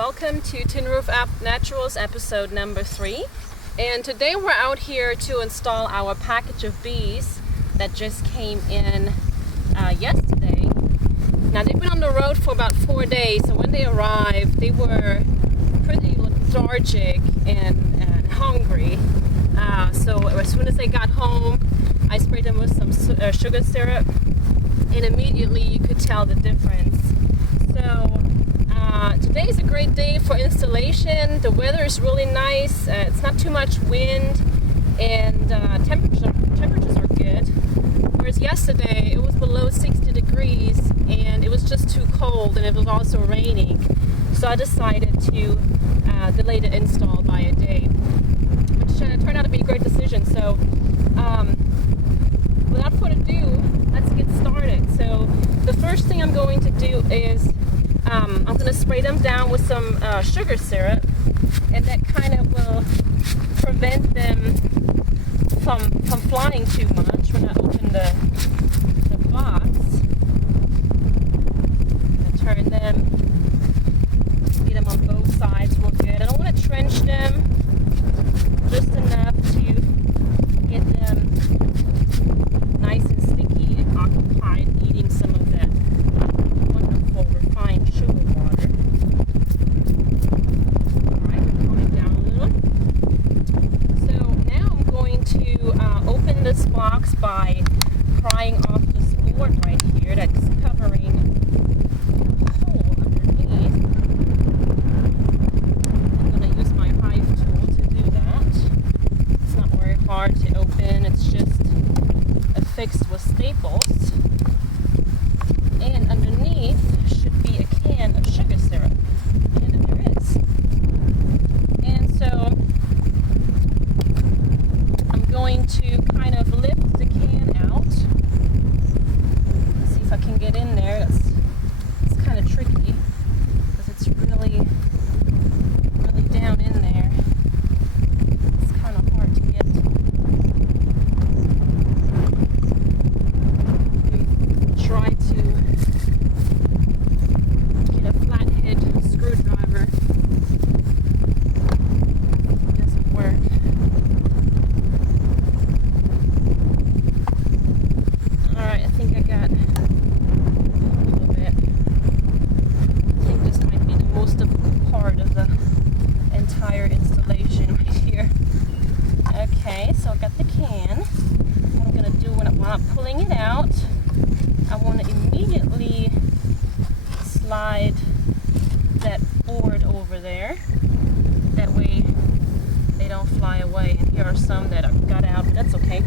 welcome to Tin Roof Naturals episode number 3. And today we're out here to install our package of bees that just came in yesterday. Now they've been on the road for about 4 days, so when they arrived they were pretty lethargic and hungry. So as soon as they got home, I sprayed them with some sugar syrup, and immediately you could tell the difference. So today is a great day for installation. The weather is really nice. It's not too much wind, and temperatures are good. Whereas yesterday it was below 60 degrees and it was just too cold, and it was also raining. So I decided to delay the install by a day, which turned out to be a great decision. So without further ado, let's get started. So the first thing I'm going to do is I'm going to spray them down with some sugar syrup, and that kind of will prevent them from flying too much when I open the box. I'm going to turn them, get them on both sides real good. I don't want to trench them, just enough to get them nice and sticky and occupied eating some of that wonderful refined sugar water. Alright, calm it down a little. So now I'm going to open this box by prying off this board right here that's covering the hole underneath. I'm going to use my hive tool to do that. It's not very hard to open, it's just affixed with staples. And underneath should be a can of sugar syrup, and there is. And so I'm going to kind of lift the can out. See if I can get in there. It's kind of tricky because it's really down in there. It's kind of hard to get. Try to get a flathead screwdriver. It doesn't work. Alright, I think I got a little bit. I think this might be the most difficult part of the entire installation right here. Okay, so I got the can. What I'm going to do while I'm pulling it out, I want to immediately slide that board over there. That way they don't fly away. And here are some that I've got out, but that's okay.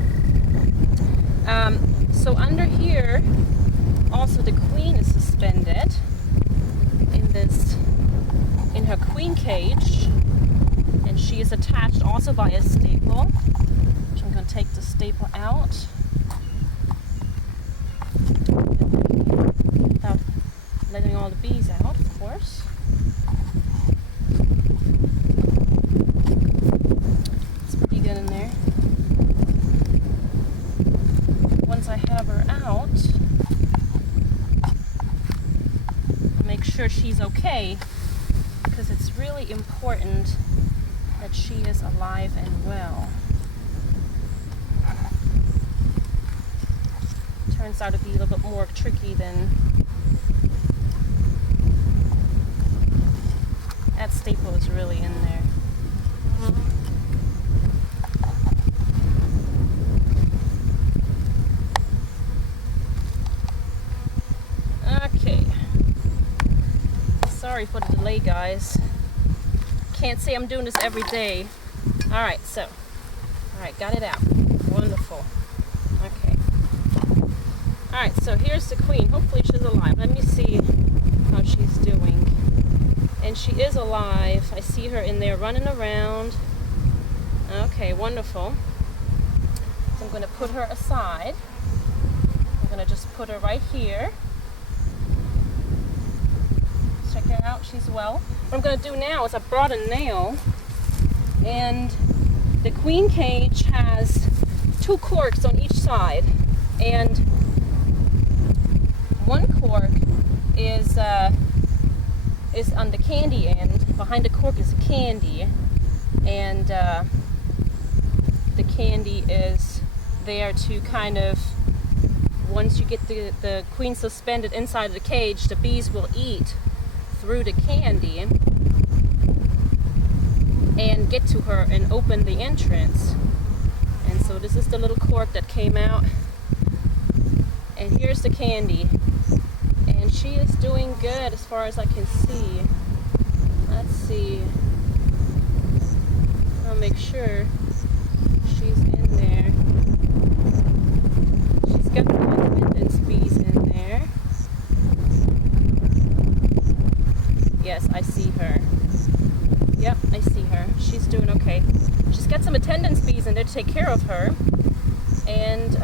So under here, also the queen is suspended in her queen cage, and she is attached also by a staple. So I'm going to take the staple out. Without letting all the bees out, of course. It's pretty good in there. Once I have her out, make sure she's okay, because it's really important that she is alive and well. Turns out to be a little bit more tricky than that staple is really in there. Okay. Sorry for the delay, guys. Can't say I'm doing this every day. Alright, got it out. Wonderful. Okay. Alright, so here's the queen. Hopefully she's alive. Let me see how she's doing. And she is alive. I see her in there running around. Okay, wonderful. So I'm going to put her aside. I'm going to just put her right here. Check her out. She's well. What I'm going to do now is I brought a nail, and the queen cage has 2 corks on each side. And one cork is is on the candy end. Behind the cork is candy, and the candy is there to kind of, once you get the queen suspended inside of the cage, the bees will eat through the candy and get to her and open the entrance. And so this is the little cork that came out, and here's the candy, and she is doing good as far as I can see. Let's see, I'll make sure she's in there. She's got the attendance bees in there. Yes, I see her. Yep, I see her. She's doing okay. She's got some attendance bees in there to take care of her. And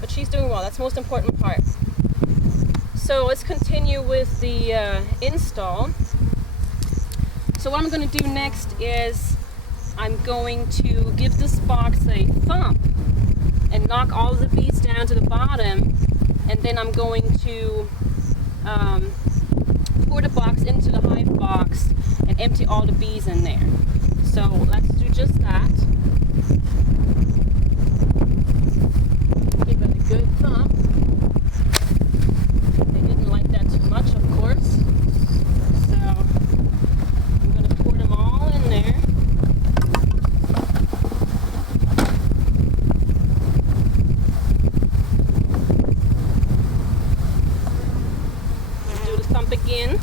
but she's doing well. That's the most important part. So let's continue with the install. So what I'm going to do next is I'm going to give this box a thump and knock all of the bees down to the bottom, and then I'm going to pour the box into the hive box and empty all the bees in there. So let's do just that. Give it a good thump. They didn't like that too much, of course. So I'm going to pour them all in there. Do the thump again.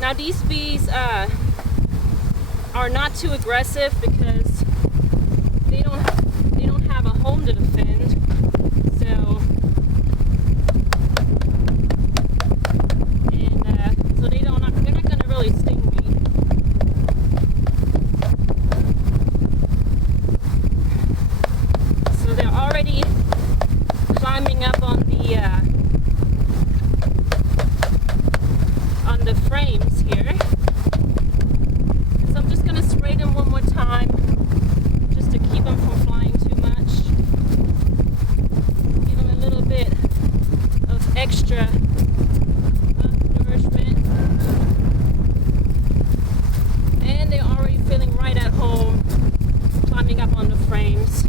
Now these bees are not too aggressive because they don't have a home to defend. So they're not gonna really sting me. So they're already climbing up on the frames here. So I'm just going to spray them one more time just to keep them from flying too much. Give them a little bit of extra nourishment. And they're already feeling right at home climbing up on the frames.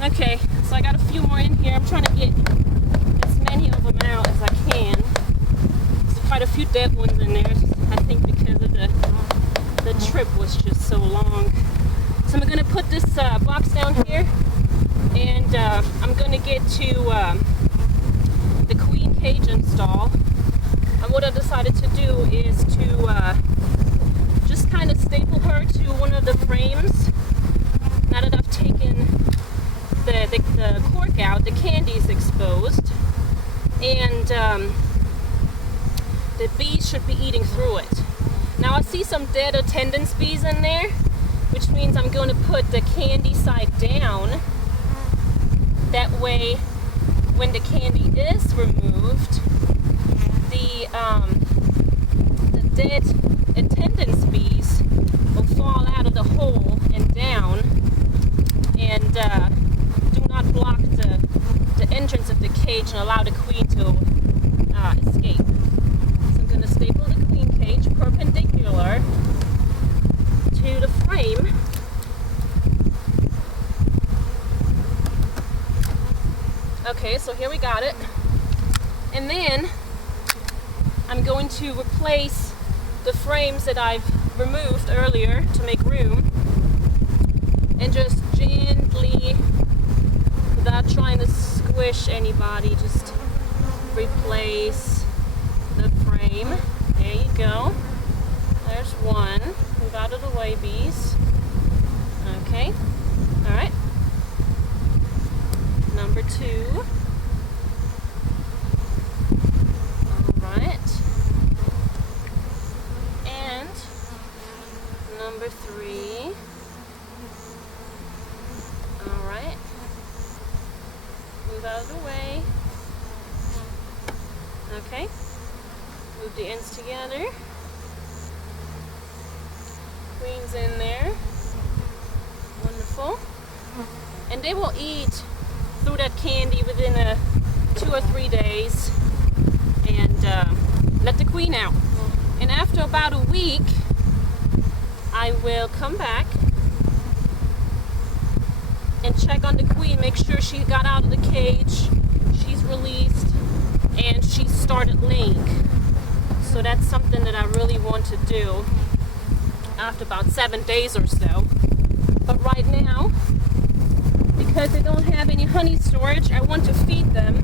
Okay, so I got a few more in here. I'm trying to get as many of them out as I can. Quite a few dead ones in there, I think because of the trip was just so long. So I'm going to put this box down here, and I'm going to get to the queen cage install. And what I decided to do is to just kind of staple her to one of the frames. Now that I've taken the cork out, the candy is exposed, and the bees should be eating through it. Now I see some dead attendance bees in there, which means I'm going to put the candy side down. That way, when the candy is removed, the dead attendance bees will fall out of the hole and down, and do not block the entrance of the cage and allow the queen to escape. I'm going to staple the queen cage perpendicular to the frame. Okay, so here we got it. And then I'm going to replace the frames that I've removed earlier to make room, and just gently, without trying to squish anybody, just replace the frame. There you go. There's one. Move out of the way, bees. Okay. All right. Number 2. All right. And number 3. All right. Move out of the way. Okay. Move the ends together. Queen's in there. careful. And they will eat through that candy within 2 or 3 days and let the queen out. And after about a week, I will come back and check on the queen, make sure she got out of the cage, she's released, and she started laying. So that's something that I really want to do after about 7 days or so. But right now, because they don't have any honey storage, I want to feed them.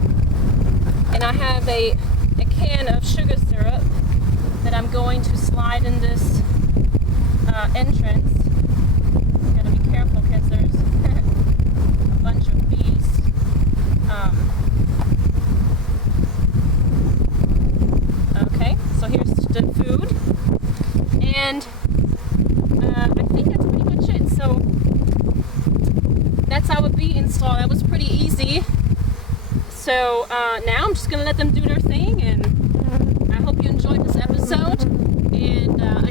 And I have a can of sugar syrup that I'm going to slide in this entrance. Gotta be careful because there's a bunch of bees. Okay, so here's the food. And I think that's pretty much it. So that's our bee install. That was pretty easy. So now I'm just gonna let them do their thing, and I hope you enjoyed this episode. And